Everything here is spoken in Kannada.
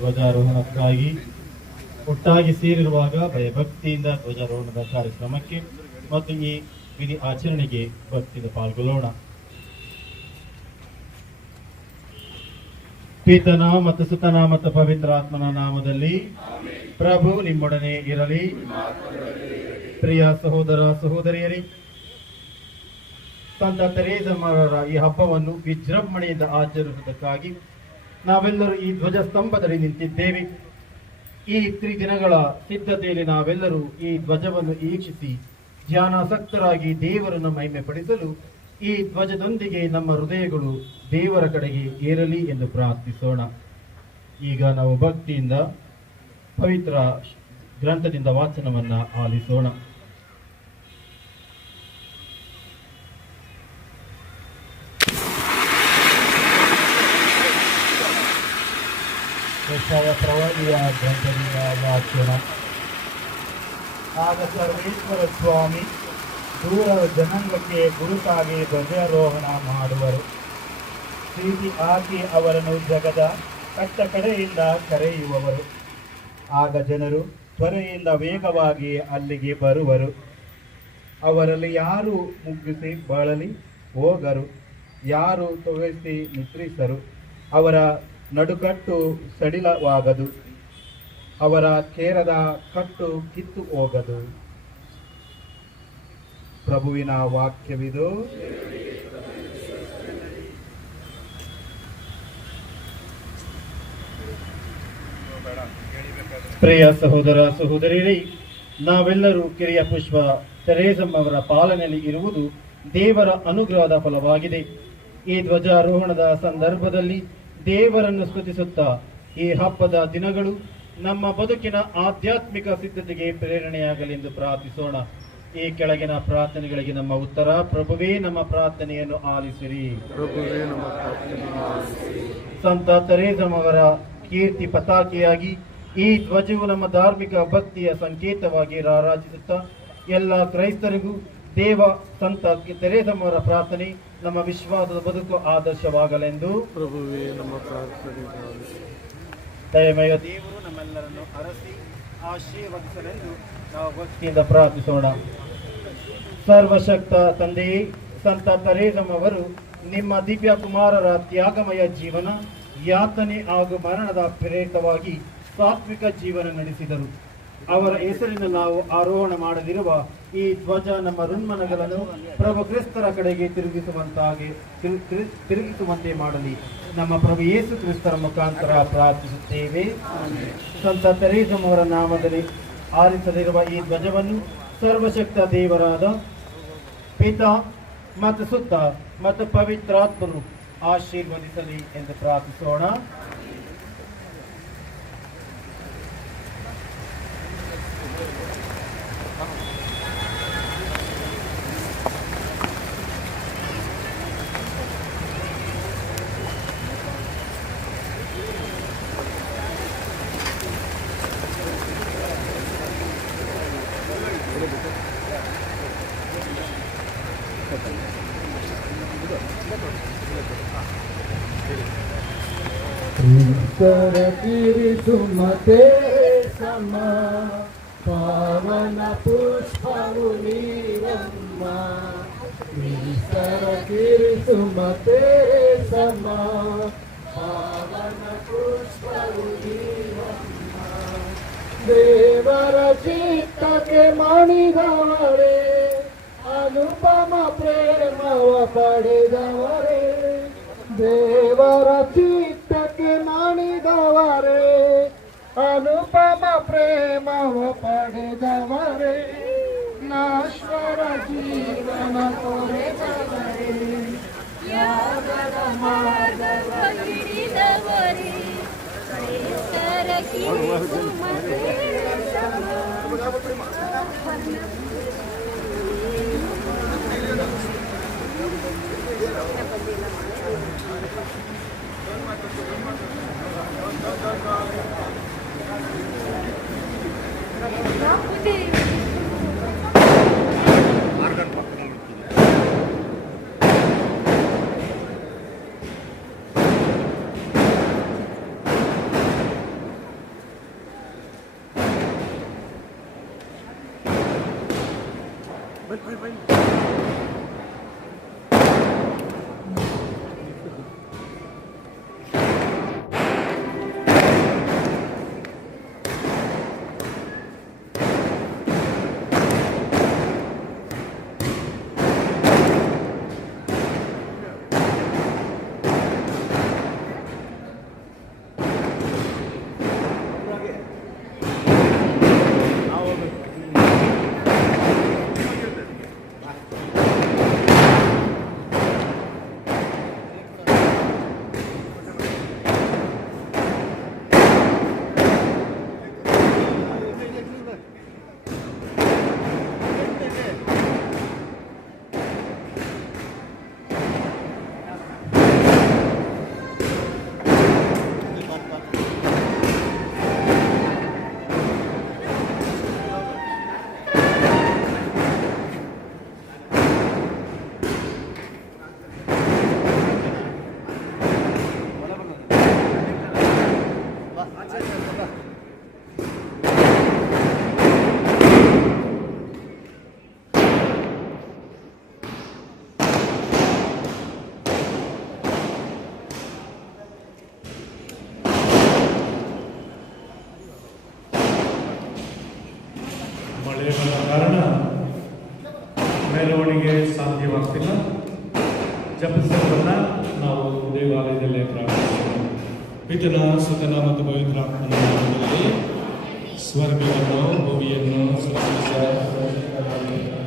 ಧ್ವಜಾರೋಹಣಕ್ಕಾಗಿ ಒಟ್ಟಾಗಿ ಸೇರಿರುವಾಗ ಭಯಭಕ್ತಿಯಿಂದ ಧ್ವಜಾರೋಹಣದ ಕಾರ್ಯಕ್ರಮಕ್ಕೆ ಮತ್ತು ಈ ವಿಧಿ ಆಚರಣೆಗೆ ಭಕ್ತಿಯಿಂದ ಪಾಲ್ಗೊಳ್ಳೋಣ. ಪೀತನ ಮತ್ತು ಸುತನ ಮತ್ತು ಪವಿತ್ರ ಆತ್ಮನ ನಾಮದಲ್ಲಿ ಪ್ರಭು ನಿಮ್ಮೊಡನೆ ಇರಲಿ. ಪ್ರಿಯ ಸಹೋದರ ಸಹೋದರಿಯರೇ, ಸಂತ ತೆರೇಸಮ್ಮರವರ ಈ ಹಬ್ಬವನ್ನು ವಿಜೃಂಭಣೆಯಿಂದ ಆಚರಿಸುವುದಕ್ಕಾಗಿ ನಾವೆಲ್ಲರೂ ಈ ಧ್ವಜ ಸ್ತಂಭದಲ್ಲಿ ನಿಂತಿದ್ದೇವೆ. ಈ ತ್ರಿದಿನಗಳ ಸಿದ್ಧತೆಯಲ್ಲಿ ನಾವೆಲ್ಲರೂ ಈ ಧ್ವಜವನ್ನು ಈಕ್ಷಿಸಿ, ಧ್ಯಾನಾಸಕ್ತರಾಗಿ ದೇವರನ್ನು ಮಹಿಮೆ ಪಡಿಸಲು ಈ ಧ್ವಜದೊಂದಿಗೆ ನಮ್ಮ ಹೃದಯಗಳು ದೇವರ ಕಡೆಗೆ ಏರಲಿ ಎಂದು ಪ್ರಾರ್ಥಿಸೋಣ. ಈಗ ನಾವು ಭಕ್ತಿಯಿಂದ ಪವಿತ್ರ ಗ್ರಂಥದಿಂದ ವಾಚನವನ್ನು ಆಲಿಸೋಣ. ಪ್ರವಾದಿಯ ಗ್ರಂಥದಿಂದ ವಾಚನ ಆಗ ಸರ್ವೇಶ್ವರ ಸ್ವಾಮಿ ದೂರ ಜನಾಂಗಕ್ಕೆ ಗುರುತಾಗಿ ಧ್ವಜಾರೋಹಣ ಮಾಡುವರು. ಪ್ರೀತಿ ಹಾಕಿ ಅವರನ್ನು ಜಗದ ಕಟ್ಟ ಕಡೆಯಿಂದ ಕರೆಯುವವರು. ಆಗ ಜನರು ತ್ವರೆಯಿಂದ ವೇಗವಾಗಿ ಅಲ್ಲಿಗೆ ಬರುವರು. ಅವರಲ್ಲಿ ಯಾರು ಮುಗ್ಗಿಸಿ ಬಳಲಿ ಹೋಗರು, ಯಾರು ತೊಗಸಿ ನಿದ್ರಿಸರು, ಅವರ ನಡುಕಟ್ಟು ಸಡಿಲವಾಗದು, ಅವರ ಕೇರದ ಕಟ್ಟು ಕಿತ್ತು ಹೋಗದು. ಪ್ರಭುವಿನ ವಾಕ್ಯವಿದು. ಪ್ರಿಯ ಸಹೋದರ ಸಹೋದರಿಯರೇ, ನಾವೆಲ್ಲರೂ ಕಿರಿಯ ಪುಷ್ಪ ತೆರೇಸಮ್ಮವರ ಪಾಲನೆಯಲ್ಲಿ ಇರುವುದು ದೇವರ ಅನುಗ್ರಹದ ಫಲವಾಗಿದೆ. ಈ ಧ್ವಜಾರೋಹಣದ ಸಂದರ್ಭದಲ್ಲಿ ದೇವರನ್ನು ಸ್ತುತಿಸುತ್ತಾ ಈ ಹಬ್ಬದ ದಿನಗಳು ನಮ್ಮ ಬದುಕಿನ ಆಧ್ಯಾತ್ಮಿಕ ಸಿದ್ಧತೆಗೆ ಪ್ರೇರಣೆಯಾಗಲೆಂದು ಪ್ರಾರ್ಥಿಸೋಣ ಈ ಕೆಳಗಿನ ಪ್ರಾರ್ಥನೆಗಳಿಗೆ ನಮ್ಮ ಉತ್ತರ ಪ್ರಭುವೇ ನಮ್ಮ ಪ್ರಾರ್ಥನೆಯನ್ನು ಆಲಿಸಿರಿ. ಸಂತ ತೆರೇಸಮ್ ಅವರ ಕೀರ್ತಿ ಪತಾಕೆಯಾಗಿ ಈ ಧ್ವಜವು ನಮ್ಮ ಧಾರ್ಮಿಕ ಭಕ್ತಿಯ ಸಂಕೇತವಾಗಿ ರಾರಾಜಿಸುತ್ತಾ ಎಲ್ಲ ಕ್ರೈಸ್ತರಿಗೂ ದೇವ ಸಂತ ತೆರೇಸಮ್ ಅವರ ಪ್ರಾರ್ಥನೆ ನಮ್ಮ ವಿಶ್ವಾಸದ ಬದುಕು ಆದರ್ಶವಾಗಲೆಂದು. ಪ್ರಭುವೇ ನಮ್ಮ ಪ್ರಾರ್ಥನೆ. ದಯಮಯ ದೇವರು ನಮ್ಮೆಲ್ಲರನ್ನು ಅರಸಿ ಆಶೀರ್ವದಿಸಲೆಂದು ನಾವು ಭಕ್ತಿಯಿಂದ ಪ್ರಾರ್ಥಿಸೋಣ. ಸರ್ವಶಕ್ತ ತಂದೆಯೇ ಸಂತ ತರೇಸಮ್ಮವರು ನಿಮ್ಮ ದಿವ್ಯ ಕುಮಾರರ ತ್ಯಾಗಮಯ ಜೀವನ ಯಾತನೆ ಹಾಗೂ ಮರಣದ ಪ್ರೇರಿತವಾಗಿ ಸಾತ್ವಿಕ ಜೀವನ ನಡೆಸಿದರು. ಅವರ ಹೆಸರಿನ ನಾವು ಆರೋಹಣ ಮಾಡದಿರುವ ಈ ಧ್ವಜ ನಮ್ಮ ಋಣ್ಮನಗಳನ್ನು ಪ್ರಭು ಕ್ರಿಸ್ತರ ಕಡೆಗೆ ತಿರುಗಿಸುವಂತಾಗಿ ತಿರು- ತಿರು- ತಿರುಗಿಸುವಂತೆ ಮಾಡಲಿ. ನಮ್ಮ ಪ್ರಭು ಯೇಸು ಕ್ರಿಸ್ತರ ಮುಖಾಂತರ ಪ್ರಾರ್ಥಿಸುತ್ತೇವೆ. ಸಂತ ತೆರೇಸಮ್ ಅವರ ನಾಮದಲ್ಲಿ ಆರಿಸಲಿರುವ ಈ ಧ್ವಜವನ್ನು ಸರ್ವಶಕ್ತ ದೇವರಾದ ಪಿತ ಮತ್ತು ಸುತ್ತ ಮತ್ತು ಪವಿತ್ರಾತ್ಮರು ಆಶೀರ್ವದಿಸಲಿ ಎಂದು ಪ್ರಾರ್ಥಿಸೋಣ. तरकीर तुम तेरे समा पावन पुष्पमुनीरम्मा तरकीर तुम तेरे समा पावन पुष्पमुनीरम्मा देवर चित्त के मणि गवरे ಅನುಪಮ ಪ್ರೇಮವ ಪಡೆದವರೇ ದೇವರ ಚಿತ್ತಕ್ಕೆ ಮಣಿದವರೇ ಅನುಪಮ ಪ್ರೇಮವ ಪಡೆದವರೇ ನಾಶ್ವರ ಜೀವನ ತೊರೆದವರೇ ಯಾಗದ ಮಾರ್ಗವ ಹಿಡಿದವರೇ ಕ್ರೈಸ್ತರ Wait, wait, wait. ಸಾಧ್ಯವಾಗ್ತಿಲ್ಲ ನಾವು ದೇವಾಲಯದಲ್ಲೇ ಪ್ರಾರ್ಥನೆ ಪಿತನ ಸುತನ ಮತ್ತು ಪವಿತ್ರ ಸ್ವರ್ಗವನ್ನು ಭೂಮಿಯನ್ನು ಸೃಷ್ಟಿಸಿದ